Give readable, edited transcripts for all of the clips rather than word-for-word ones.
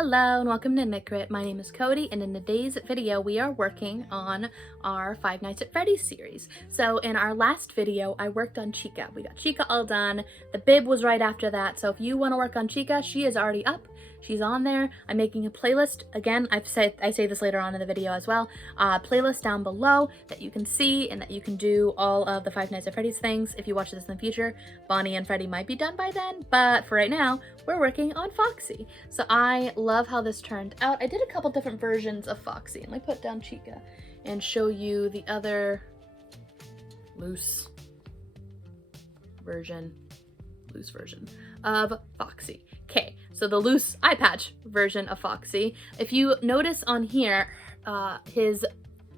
Hello and welcome to Knit. My name is Cody, and in today's video we are working on our Five Nights at Freddy's series. So in our last video I worked on Chica. We got Chica all done. The bib was right after that, so if you want to work on Chica, she is already up. She's on there. I'm making a playlist. Again, I say this later on in the video as well. Playlist down below that you can see and that you can do all of the Five Nights at Freddy's things. If you watch this in the future, Bonnie and Freddy might be done by then, but for right now, we're working on Foxy. So I love how this turned out. I did a couple different versions of Foxy, and let me put down Chica and show you the other loose version of Foxy. Okay, so the loose eye patch version of Foxy. If you notice on here, his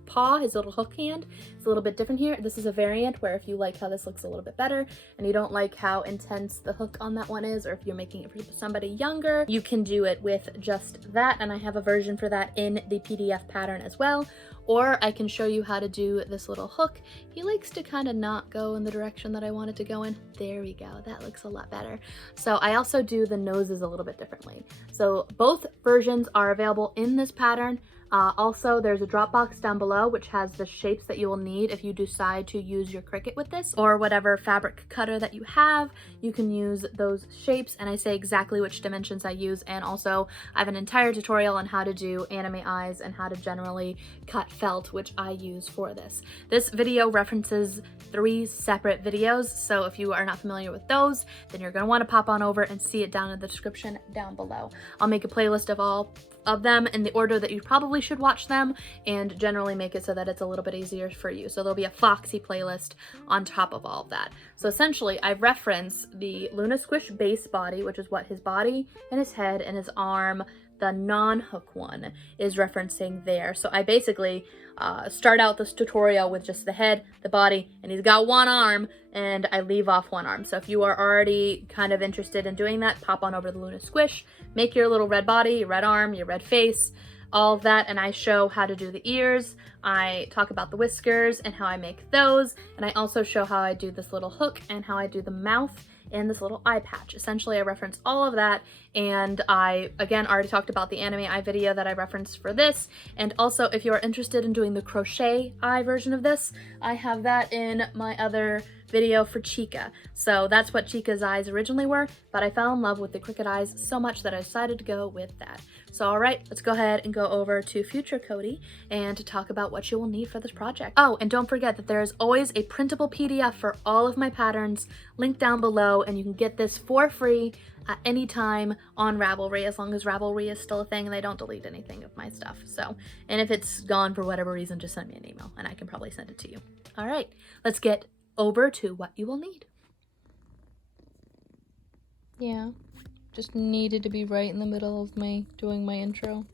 paw, his little hook hand, is a little bit different here. This is a variant where if you like how this looks a little bit better and you don't like how intense the hook on that one is, or if you're making it for somebody younger, you can do it with just that, and I have a version for that in the PDF pattern as well. Or I can show you how to do this little hook. He likes to kind of not go in the direction that I want it to go in. There we go, that looks a lot better. So I also do the noses a little bit differently. So both versions are available in this pattern. Also, there's a drop box down below which has the shapes that you will need if you decide to use your Cricut with this, or whatever fabric cutter that you have. You can use those shapes, and I say exactly which dimensions I use, and also I have an entire tutorial on how to do anime eyes and how to generally cut felt, which I use for this. This video references 3 separate videos, so if you are not familiar with those, then you're going to want to pop on over and see it down in the description down below. I'll make a playlist of all of them in the order that you probably should watch them, and generally make it so that it's a little bit easier for you. So there'll be a Foxy playlist on top of all of that. So essentially I reference the Luna Squish base body, which is what his body and his head and his arm, the non-hook one, is referencing there. So I basically start out this tutorial with just the head, the body, and he's got one arm, and I leave off one arm. So if you are already kind of interested in doing that, pop on over to the Luna Squish, make your little red body, your red arm, your red face, all of that, and I show how to do the ears. I talk about the whiskers and how I make those, and I also show how I do this little hook and how I do the mouth and this little eye patch. Essentially, I reference all of that, and I, again, already talked about the anime eye video that I referenced for this, and also if you are interested in doing the crochet eye version of this, I have that in my other video for Chica. So that's what Chica's eyes originally were, but I fell in love with the Cricut eyes so much that I decided to go with that. So all right, let's go ahead and go over to Future Cody and to talk about what you will need for this project. Oh, and don't forget that there is always a printable PDF for all of my patterns linked down below, and you can get this for free at any time on Ravelry, as long as Ravelry is still a thing and they don't delete anything of my stuff. So, and if it's gone for whatever reason, just send me an email and I can probably send it to you. All right, let's get over to what you will need. Yeah, just needed to be right in the middle of me doing my intro.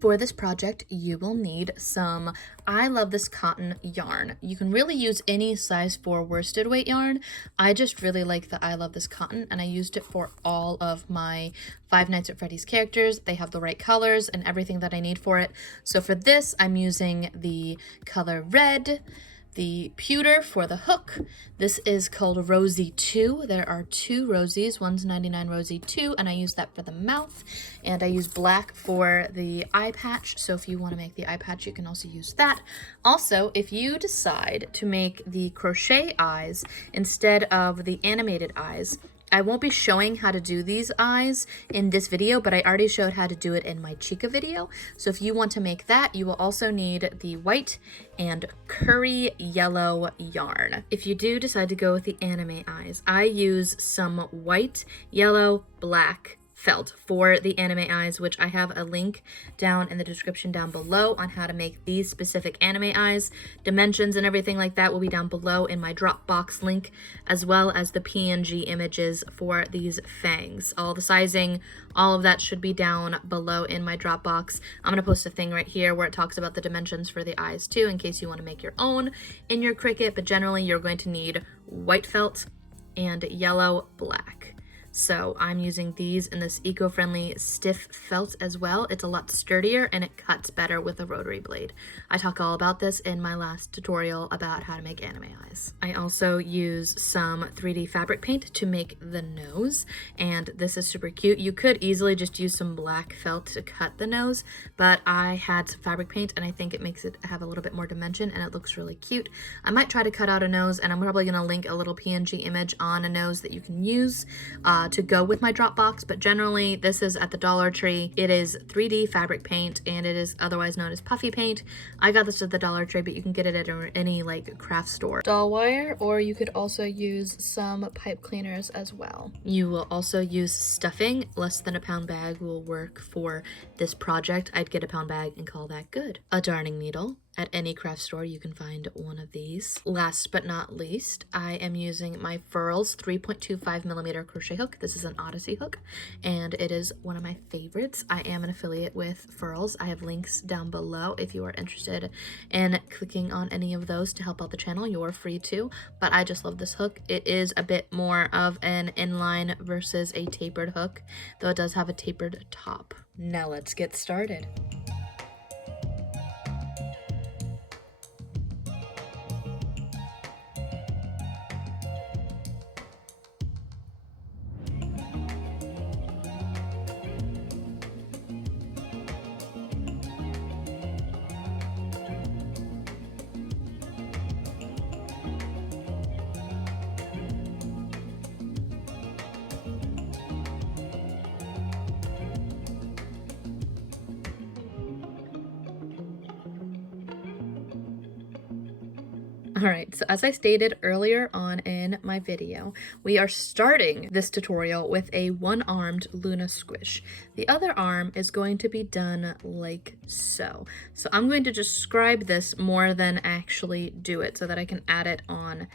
For this project, you will need some I Love This Cotton yarn. You can really use any size 4 worsted weight yarn. I just really like the I Love This Cotton, and I used it for all of my Five Nights at Freddy's characters. They have the right colors and everything that I need for it. So for this, I'm using the color red, the pewter for the hook. This is called Rosey 2. There are 2 Rosies. One's 99 Rosey 2, and I use that for the mouth. And I use black for the eye patch. So if you want to make the eye patch, you can also use that. Also, if you decide to make the crochet eyes instead of the animated eyes, I won't be showing how to do these eyes in this video, but I already showed how to do it in my Chica video. So if you want to make that, you will also need the white and curry yellow yarn. If you do decide to go with the anime eyes, I use some white, yellow, black felt for the anime eyes, which I have a link down in the description down below on how to make these specific anime eyes. Dimensions and everything like that will be down below in my Dropbox link, as well as the PNG images for these fangs. All the sizing, all of that should be down below in my Dropbox. I'm going to post a thing right here where it talks about the dimensions for the eyes too, in case you want to make your own in your Cricut, but generally you're going to need white felt and yellow black. So I'm using these in this eco-friendly stiff felt as well. It's a lot sturdier and it cuts better with a rotary blade. I talk all about this in my last tutorial about how to make anime eyes. I also use some 3D fabric paint to make the nose, and this is super cute. You could easily just use some black felt to cut the nose, but I had some fabric paint and I think it makes it have a little bit more dimension and it looks really cute. I might try to cut out a nose, and I'm probably going to link a little PNG image on a nose that you can use to go with my drop box, but generally this is at the Dollar Tree. It is 3D fabric paint and it is otherwise known as puffy paint. I got this at the Dollar Tree, but you can get it at any like craft store. Doll wire, or you could also use some pipe cleaners as well. You will also use stuffing. Less than a pound bag will work for this project. I'd get a pound bag and call that good. A darning needle. At any craft store, you can find one of these. Last but not least, I am using my Furls 3.25mm crochet hook. This is an Odyssey hook, and it is one of my favorites. I am an affiliate with Furls. I have links down below if you are interested in clicking on any of those to help out the channel. You're free to, but I just love this hook. It is a bit more of an inline versus a tapered hook, though it does have a tapered top. Now let's get started. Alright, so as I stated earlier on in my video, we are starting this tutorial with a one-armed Luna Squish. The other arm is going to be done like so. So I'm going to describe this more than actually do it so that I can add it on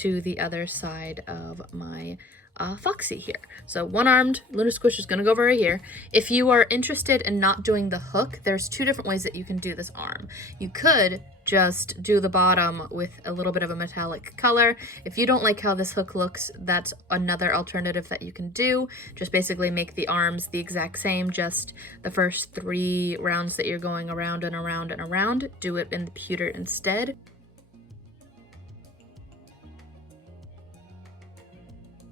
to the other side of my Foxy here. So one-armed Luna Squish is going to go over here. If you are interested in not doing the hook, there's two different ways that you can do this arm. You could just do the bottom with a little bit of a metallic color. If you don't like how this hook looks, that's another alternative that you can do. Just basically make the arms the exact same, just the first 3 rounds that you're going around and around and around, do it in the pewter instead.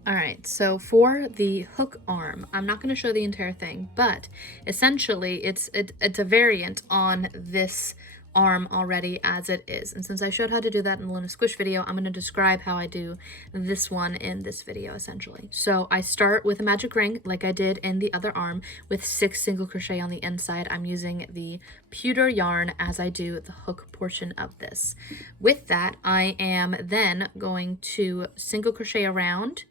Alright, so for the hook arm, I'm not going to show the entire thing, but essentially it's a variant on this arm already as it is. And since I showed how to do that in the Luna Squish video, I'm going to describe how I do this one in this video essentially. So I start with a magic ring like I did in the other arm with 6 single crochet on the inside. I'm using the pewter yarn as I do the hook portion of this. With that, I am then going to single crochet around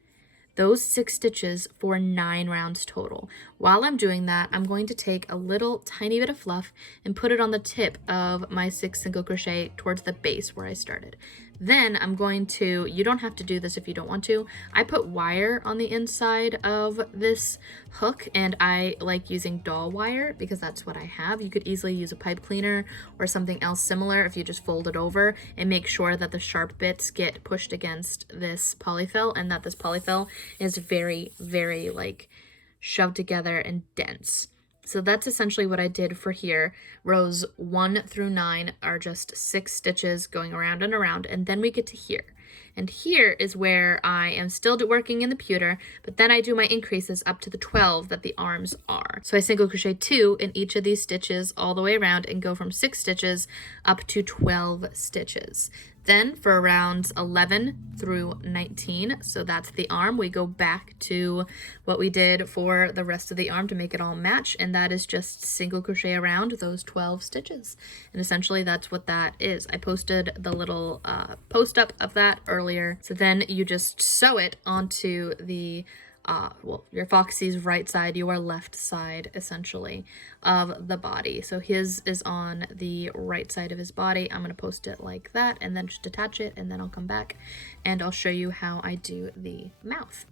those 6 stitches for 9 rounds total. While I'm doing that, I'm going to take a little tiny bit of fluff and put it on the tip of my 6 single crochet towards the base where I started. Then I'm going to, you don't have to do this if you don't want to, I put wire on the inside of this hook, and I like using doll wire because that's what I have. You could easily use a pipe cleaner or something else similar if you just fold it over and make sure that the sharp bits get pushed against this polyfill and that this polyfill is very, very like shoved together and dense. So that's essentially what I did for here. Rows 1 through 9 are just 6 stitches going around and around, and then we get to here. And here is where I am still working in the pewter, but then I do my increases up to the 12 that the arms are. So I single crochet 2 in each of these stitches all the way around and go from 6 stitches up to 12 stitches. Then for rounds 11 through 19, so that's the arm, we go back to what we did for the rest of the arm to make it all match, and that is just single crochet around those 12 stitches. And essentially that's what that is. I posted the little post up of that earlier. So then you just sew it onto the well, your Foxy's right side, your left side, essentially, of the body. So his is on the right side of his body. I'm going to post it like that and then just attach it, and then I'll come back and I'll show you how I do the mouth.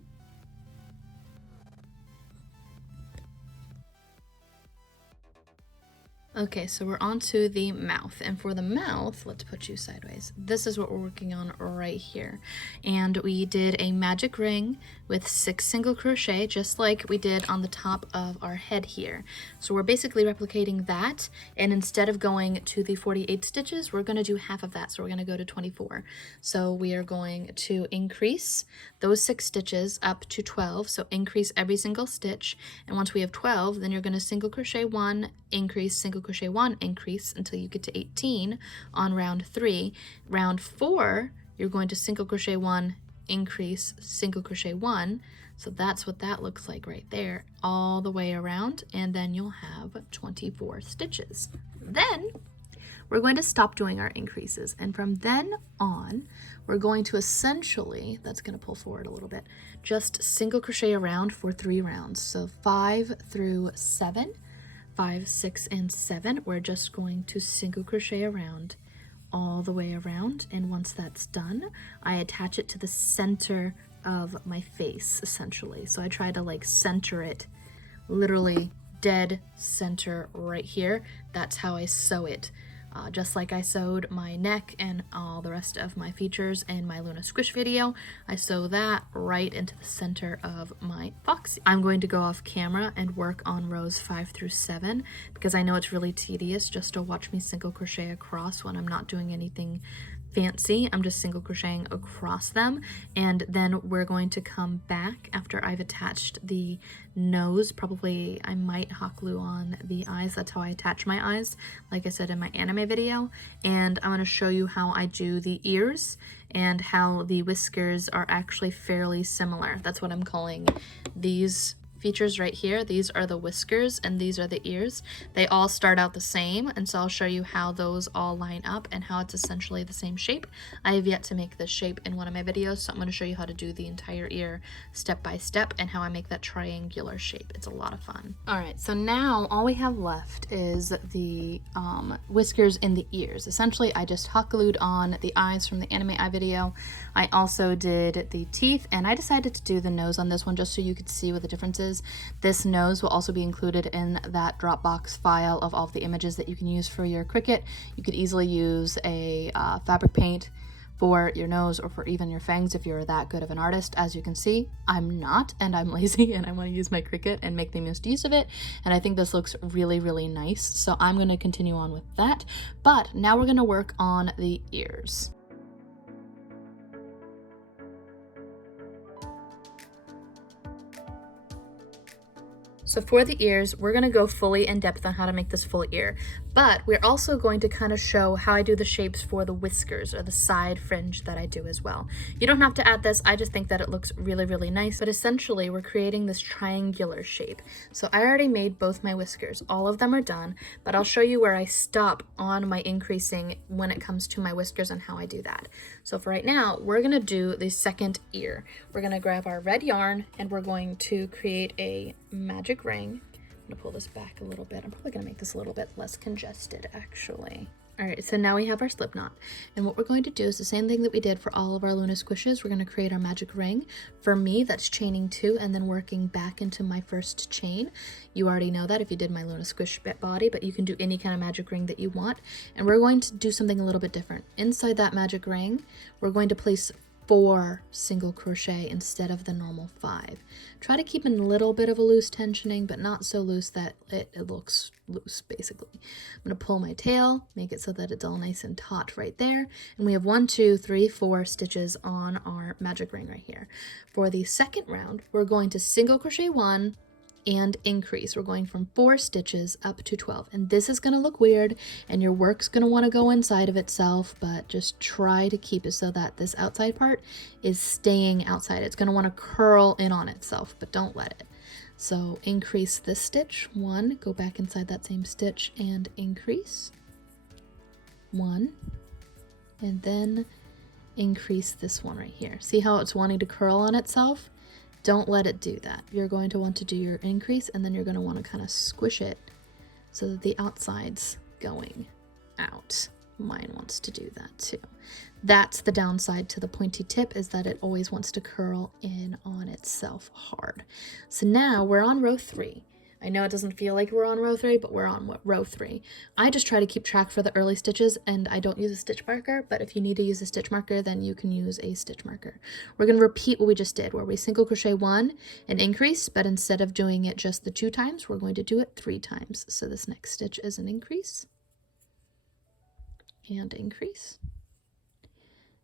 Okay, so we're on to the mouth, and for the mouth, let's put you sideways. This is what we're working on right here. And we did a magic ring with 6 single crochet, just like we did on the top of our head here. So we're basically replicating that, and instead of going to the 48 stitches, we're gonna do half of that. So we're gonna go to 24. So we are going to increase those 6 stitches up to 12. So increase every single stitch. And once we have 12, then you're gonna single crochet 1, increase, single crochet 1, increase until you get to 18 on round 3. Round 4, you're going to single crochet 1, increase, single crochet 1. So that's what that looks like right there, all the way around, and then you'll have 24 stitches. Then we're going to stop doing our increases, and from then on, we're going to essentially, that's going to pull forward a little bit, just single crochet around for 3 rounds. So 5 through 7. 5, 6, and 7, we're just going to single crochet around all the way around, and once that's done, I attach it to the center of my face, essentially. So I try to like center it, literally dead center right here. That's how I sew it. Just like I sewed my neck and all the rest of my features in my Luna Squish video, I sew that right into the center of my Foxy. I'm going to go off camera and work on rows 5 through 7 because I know it's really tedious just to watch me single crochet across when I'm not doing anything fancy. I'm just single crocheting across them, and then we're going to come back after I've attached the nose. Probably I might hot glue on the eyes. That's how I attach my eyes, like I said in my anime video. And I'm going to show you how I do the ears and how the whiskers are actually fairly similar. That's what I'm calling these features right here. These are the whiskers and these are the ears. They all start out the same, and so I'll show you how those all line up and how it's essentially the same shape. I have yet to make this shape in one of my videos, so I'm going to show you how to do the entire ear step by step and how I make that triangular shape. It's a lot of fun. Alright, so now all we have left is the whiskers in the ears. Essentially, I just hot glued on the eyes from the anime eye video. I also did the teeth, and I decided to do the nose on this one just so you could see what the difference is. This nose will also be included in that Dropbox file of all of the images that you can use for your Cricut. You could easily use a fabric paint for your nose or for even your fangs if you're that good of an artist. As you can see, I'm not, and I'm lazy, and I want to use my Cricut and make the most use of it, and I think this looks really, really nice, so I'm going to continue on with that. But now we're going to work on the ears. So for the ears, we're going to go fully in depth on how to make this full ear, but we're also going to kind of show how I do the shapes for the whiskers or the side fringe that I do as well. You don't have to add this, I just think that it looks really, really nice, but essentially we're creating this triangular shape. So I already made both my whiskers. All of them are done, but I'll show you where I stop on my increasing when it comes to my whiskers and how I do that. So for right now, we're going to do the second ear. We're going to grab our red yarn and we're going to create a magic ring. I'm gonna pull this back a little bit. I'm probably gonna make this a little bit less congested actually. All right, so now we have our slip knot, and what we're going to do is the same thing that we did for all of our Luna Squishes. We're going to create our magic ring. For me, that's chaining 2 and then working back into my first chain. You already know that if you did my Luna Squish body, but you can do any kind of magic ring that you want. And we're going to do something a little bit different. Inside that magic ring, we're going to place 4 single crochet instead of the normal 5. Try to keep in a little bit of a loose tensioning, but not so loose that it looks loose, basically. I'm going to pull my tail, make it so that it's all nice and taut right there, and we have 1, 2, 3, 4 stitches on our magic ring right here. For the second round, we're going to single crochet 1 and increase. We're going from 4 stitches up to 12, and this is going to look weird and your work's going to want to go inside of itself, but just try to keep it so that this outside part is staying outside. It's going to want to curl in on itself, but don't let it. So increase this stitch 1, go back inside that same stitch and increase 1, and then increase this one right here. See how it's wanting to curl on itself? Don't let it do that. You're going to want to do your increase, and then you're going to want to kind of squish it so that the outside's going out. Mine wants to do that too. That's the downside to the pointy tip, is that it always wants to curl in on itself hard. So now we're on row 3. I know it doesn't feel like we're on row 3, but we're on row 3. I just try to keep track for the early stitches, and I don't use a stitch marker, but if you need to use a stitch marker, then you can use a stitch marker. We're going to repeat what we just did, where we single crochet 1 and increase, but instead of doing it just the 2 times, we're going to do it 3 times. So this next stitch is an increase and increase,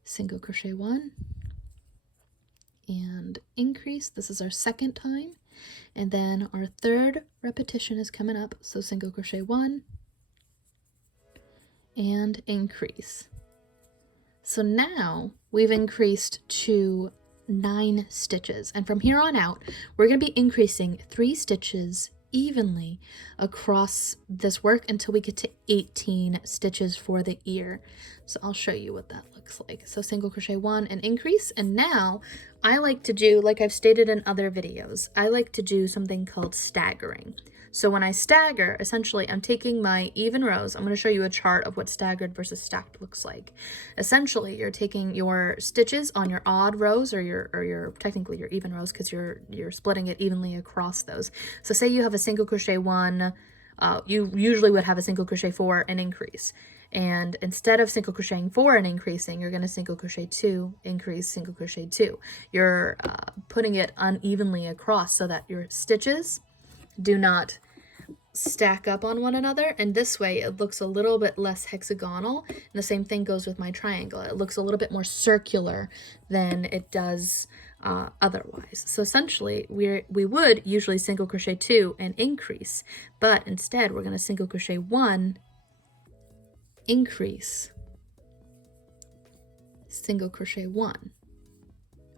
single crochet 1 and increase. This is our second time, and then our third repetition is coming up, so single crochet 1 and increase. So now we've increased to 9 stitches, and from here on out we're going to be increasing 3 stitches evenly across this work until we get to 18 stitches for the ear. So I'll show you what that looks like. So single crochet 1 and increase, and now I like to do, like I've stated in other videos, I like to do something called staggering. So when I stagger, essentially I'm taking my even rows. I'm going to show you a chart of what staggered versus stacked looks like. Essentially, you're taking your stitches on your odd rows, or your technically your even rows, because you're splitting it evenly across those. So say you have a single crochet 1, you usually would have a single crochet 4 and increase. And instead of single crocheting 4 and increasing, you're going to single crochet 2, increase, single crochet 2. You're putting it unevenly across so that your stitches do not stack up on one another, and this way it looks a little bit less hexagonal. And the same thing goes with my triangle. It looks a little bit more circular than it does otherwise. So essentially we would usually single crochet 2 and increase, but instead we're going to single crochet 1, increase, single crochet 1.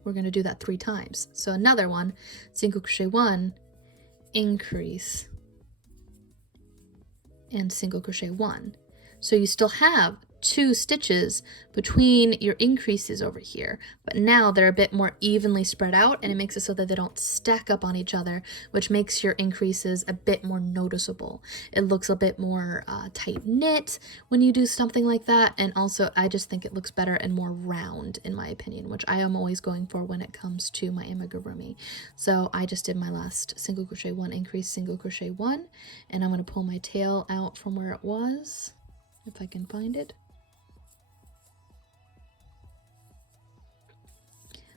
We're going to do that 3 times. So another one, single crochet 1, increase, and single crochet 1. So you still have 2 stitches between your increases over here, but now they're a bit more evenly spread out, and it makes it so that they don't stack up on each other, which makes your increases a bit more noticeable. It looks a bit more tight knit when you do something like that, and also I just think it looks better and more round, in my opinion, which I am always going for when it comes to my amigurumi. So I just did my last single crochet 1, increase, single crochet 1, and I'm going to pull my tail out from where it was, if I can find it.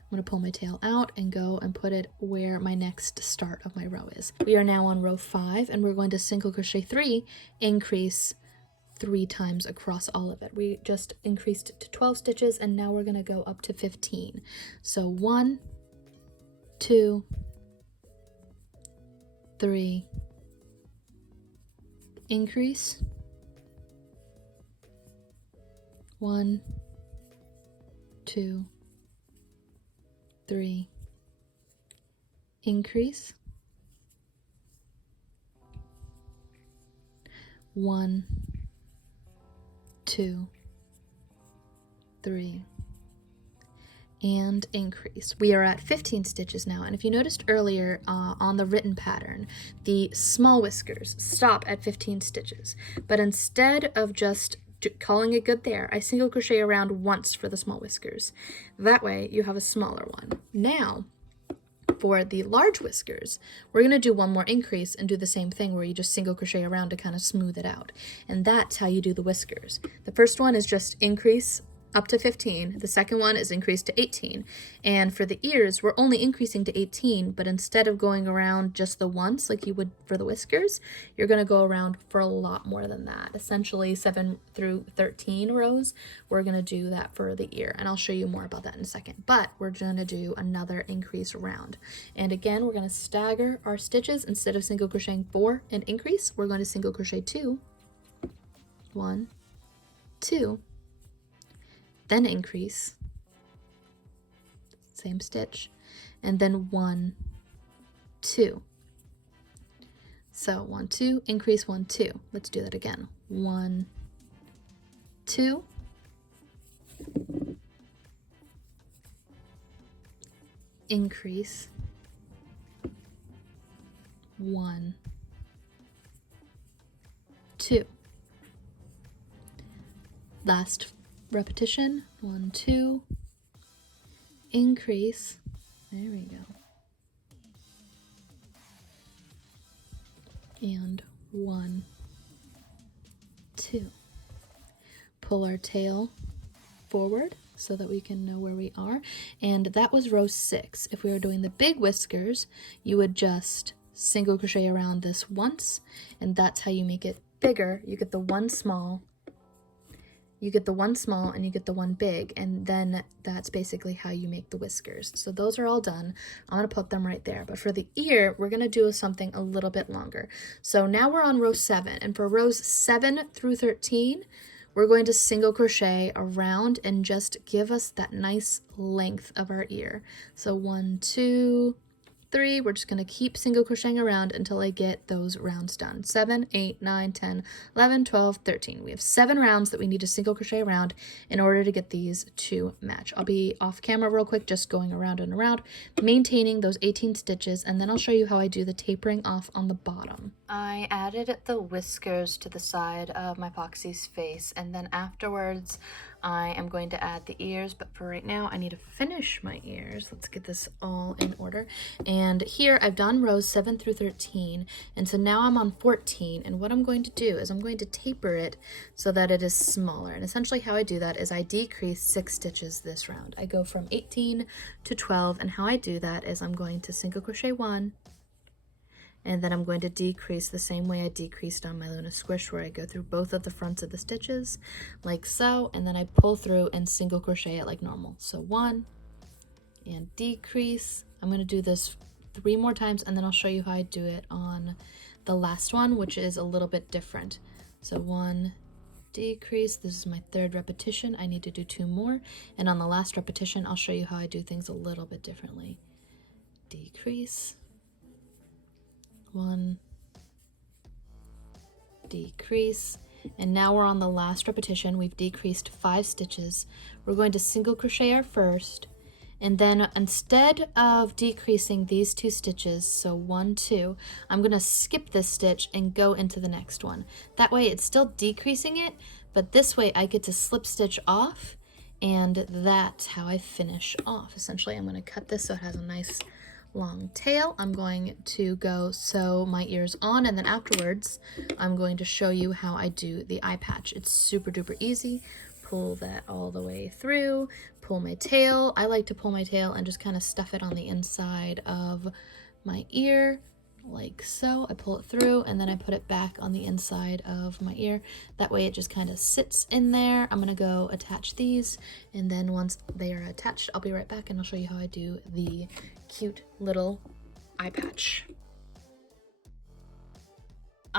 I'm going to pull my tail out and go and put it where my next start of my row is. We are now on row 5, and we're going to single crochet 3, increase 3 times across all of it. We just increased to 12 stitches, and now we're going to go up to 15. So 1, 2, 3, increase, 1, 2, 3, increase, 1, 2, 3, and increase. We are at 15 stitches now, and if you noticed earlier on the written pattern, the small whiskers stop at 15 stitches, but instead of just calling it good there, I single crochet around once for the small whiskers. That way you have a smaller one. Now for the large whiskers, we're going to do one more increase and do the same thing where you just single crochet around to kind of smooth it out. And that's how you do the whiskers. The first one is just increase up to 15. The second one is increase to 18. And for the ears, we're only increasing to 18, but instead of going around just the once like you would for the whiskers, you're going to go around for a lot more than that. Essentially 7 through 13 rows, we're going to do that for the ear. And I'll show you more about that in a second. But we're going to do another increase round. And again, we're going to stagger our stitches. Instead of single crocheting 4 and increase, we're going to single crochet 2, 1, 2, then increase, same stitch, and then 1, 2. So 1, 2, increase, 1, 2. Let's do that again. 1, 2, increase, 1, 2. Last repetition, 1, 2, increase, there we go, and 1, 2. Pull our tail forward so that we can know where we are. And that was row 6. If we were doing the big whiskers, you would just single crochet around this once, and that's how you make it bigger. You get the one small, you get the one small, and you get the one big, and then that's basically how you make the whiskers. So those are all done. I'm gonna put them right there. But for the ear, we're gonna do something a little bit longer. So now we're on row 7, and for rows 7 through 13, we're going to single crochet around and just give us that nice length of our ear. So 1, 2, 3, we're just going to keep single crocheting around until I get those rounds done. 7, 8, 9, 10, 11, 12, 13. We have 7 rounds that we need to single crochet around in order to get these to match. I'll be off camera real quick, just going around and around, maintaining those 18 stitches, and then I'll show you how I do the tapering off on the bottom. I added the whiskers to the side of my Foxy's face, and then afterwards I am going to add the ears, but for right now I need to finish my ears. Let's get this all in order. And here I've done rows 7 through 13, and so now I'm on 14, and what I'm going to do is I'm going to taper it so that it is smaller. And essentially how I do that is I decrease 6 stitches this round. I go from 18 to 12, and how I do that is I'm going to single crochet 1, and then I'm going to decrease the same way I decreased on my Luna Squish, where I go through both of the fronts of the stitches like so, and then I pull through and single crochet it like normal. So 1 and decrease. I'm going to do this 3 more times, and then I'll show you how I do it on the last one, which is a little bit different. So 1, decrease. This is my 3rd repetition. I need to do 2 more, and on the last repetition I'll show you how I do things a little bit differently. Decrease, 1, decrease, and now we're on the last repetition. We've decreased 5 stitches. We're going to single crochet our first, and then instead of decreasing these 2 stitches, so 1, 2, I'm going to skip this stitch and go into the next one. That way it's still decreasing it, but this way I get to slip stitch off, and that's how I finish off. Essentially I'm going to cut this so it has a nice long tail. I'm going to go sew my ears on, and then afterwards I'm going to show you how I do the eye patch. It's super duper easy. Pull that all the way through, pull my tail. I like to pull my tail and just kind of stuff it on the inside of my ear like so. I pull it through and then I put it back on the inside of my ear. That way it just kind of sits in there. I'm gonna go attach these, and then once they are attached, I'll be right back and I'll show you how I do the cute little eye patch.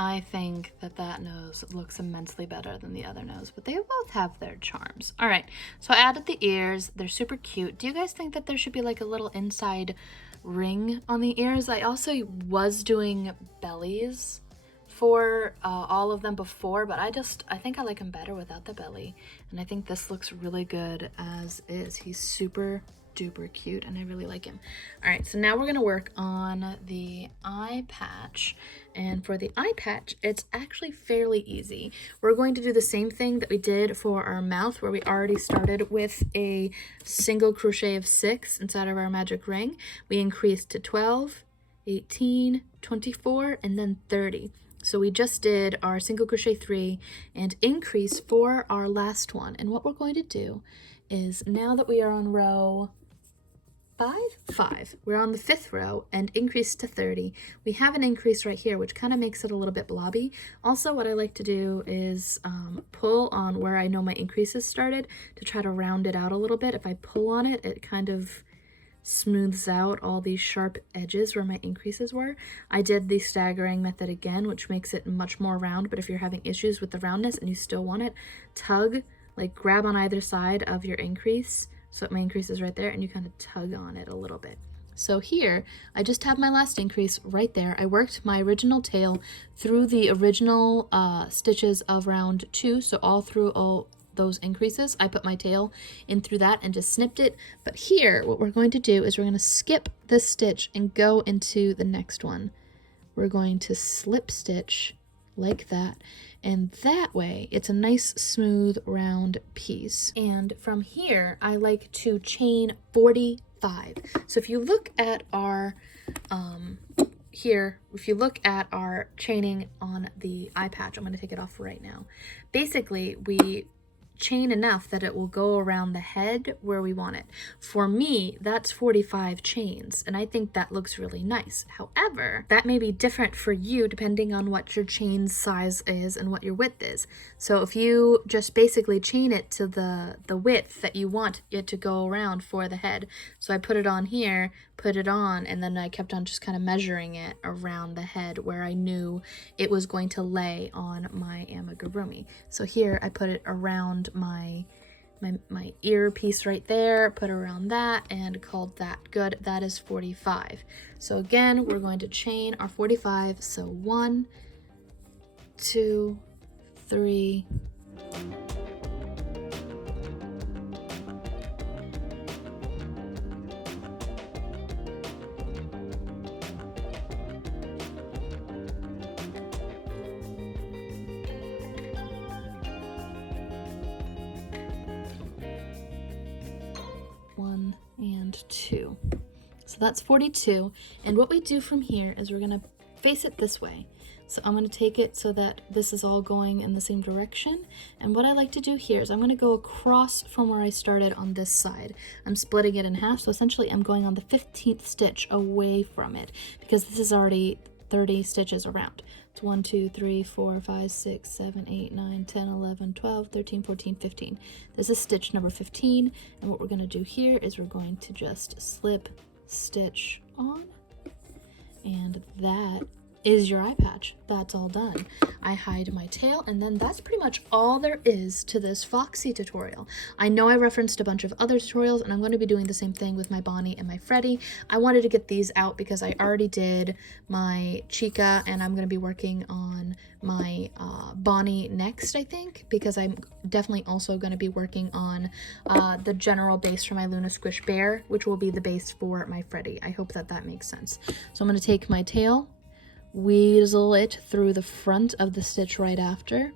I think that nose looks immensely better than the other nose, but they both have their charms. All right, so I added the ears. They're super cute. Do you guys think that there should be like a little inside ring on the ears? I also was doing bellies for all of them before, but I think I like him better without the belly, and I think this looks really good as is. He's super duper cute and I really like him. All right, so now we're gonna work on the eye patch, and for the eye patch it's actually fairly easy. We're going to do the same thing that we did for our mouth, where we already started with a single crochet of 6 inside of our magic ring. We increased to 12, 18, 24, and then 30. So we just did our single crochet 3 and increase for our last one. And what we're going to do is, now that we are on row 5, we're on the 5th row and increase to 30. We have an increase right here, which kind of makes it a little bit blobby. Also, what I like to do is pull on where I know my increases started to try to round it out a little bit. If I pull on it, it kind of smooths out all these sharp edges where my increases were. I did the staggering method again, which makes it much more round, but if you're having issues with the roundness and you still want it, tug, like grab on either side of your increase. So my increase is right there, and you kind of tug on it a little bit. So here, I just have my last increase right there. I worked my original tail through the original stitches of round 2, so all through all those increases. I put my tail in through that and just snipped it. But here, what we're going to do is we're going to skip this stitch and go into the next one. We're going to slip stitch like that, and that way it's a nice smooth round piece. And from here I like to chain 45. So if you look at our here, if you look at our chaining on the eye patch, I'm going to take it off right now. Basically, we chain enough that it will go around the head where we want it. For me, that's 45 chains, and I think that looks really nice. However, that may be different for you depending on what your chain size is and what your width is. So if you just basically chain it to the width that you want it to go around for the head. So I put it on here, put it on, and then I kept on just kind of measuring it around the head where I knew it was going to lay on my amigurumi. So here I put it around my ear piece right there, put around that, and called that good. That is 45. So again, we're going to chain our 45. So 1, 2, 3, 1 and 2. So that's 42. And what we do from here is we're going to face it this way. So I'm going to take it so that this is all going in the same direction. And what I like to do here is I'm going to go across from where I started on this side. I'm splitting it in half. So essentially I'm going on the 15th stitch away from it because this is already 30 stitches around. It's 1, 2, 3, 4, 5, 6, 7, 8, 9, 10, 11, 12, 13, 14, 15. This is stitch number 15. And what we're going to do here is we're going to just slip stitch on, and that is your eye patch. That's all done. I hide my tail, and then that's pretty much all there is to this Foxy tutorial. I know I referenced a bunch of other tutorials, and I'm going to be doing the same thing with my Bonnie and my Freddy. I wanted to get these out because I already did my Chica, and I'm going to be working on my Bonnie next, I think, because I'm definitely also going to be working on the general base for my Luna Squish Bear, which will be the base for my Freddy. I hope that that makes sense. So I'm going to take my tail, weasel it through the front of the stitch right after.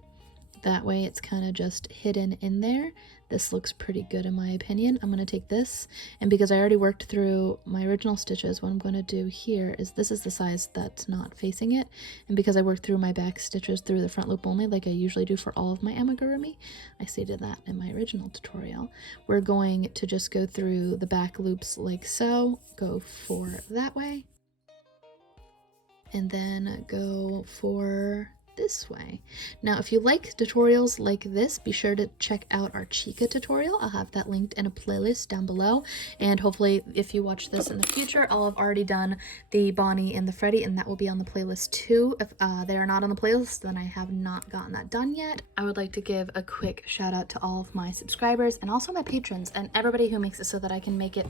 That way it's kind of just hidden in there. This looks pretty good in my opinion. I'm going to take this, and because I already worked through my original stitches, what I'm going to do here is this is the size that's not facing it, and because I worked through my back stitches through the front loop only like I usually do for all of my amigurumi, I stated that in my original tutorial, we're going to just go through the back loops like so, go for that way, and then go for this way. Now, if you like tutorials like this, be sure to check out our Chica tutorial. I'll have that linked in a playlist down below, and hopefully if you watch this in the future, I'll have already done the Bonnie and the Freddy, and that will be on the playlist too. If they are not on the playlist, then I have not gotten that done yet. I would like to give a quick shout out to all of my subscribers and also my patrons and everybody who makes it so that I can make it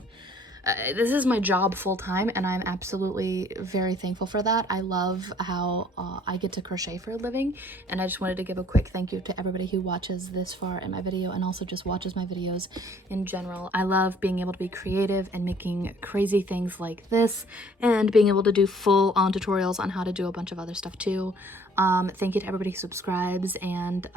this is my job full time, and I'm absolutely very thankful for that. I love how I get to crochet for a living, and I just wanted to give a quick thank you to everybody who watches this far in my video and also just watches my videos in general. I love being able to be creative and making crazy things like this, and being able to do full-on tutorials on how to do a bunch of other stuff too. Thank you to everybody who subscribes, and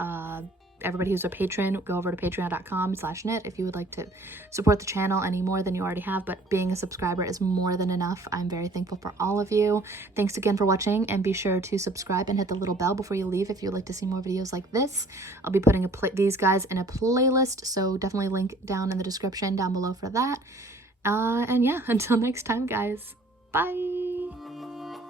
everybody who's a patron, go over to patreon.com/knit if you would like to support the channel any more than you already have, but being a subscriber is more than enough. I'm very thankful for all of you. Thanks again for watching, and be sure to subscribe and hit the little bell before you leave if you'd like to see more videos like this. I'll be putting these guys in a playlist, so definitely link down in the description down below for that. And yeah, until next time guys, bye!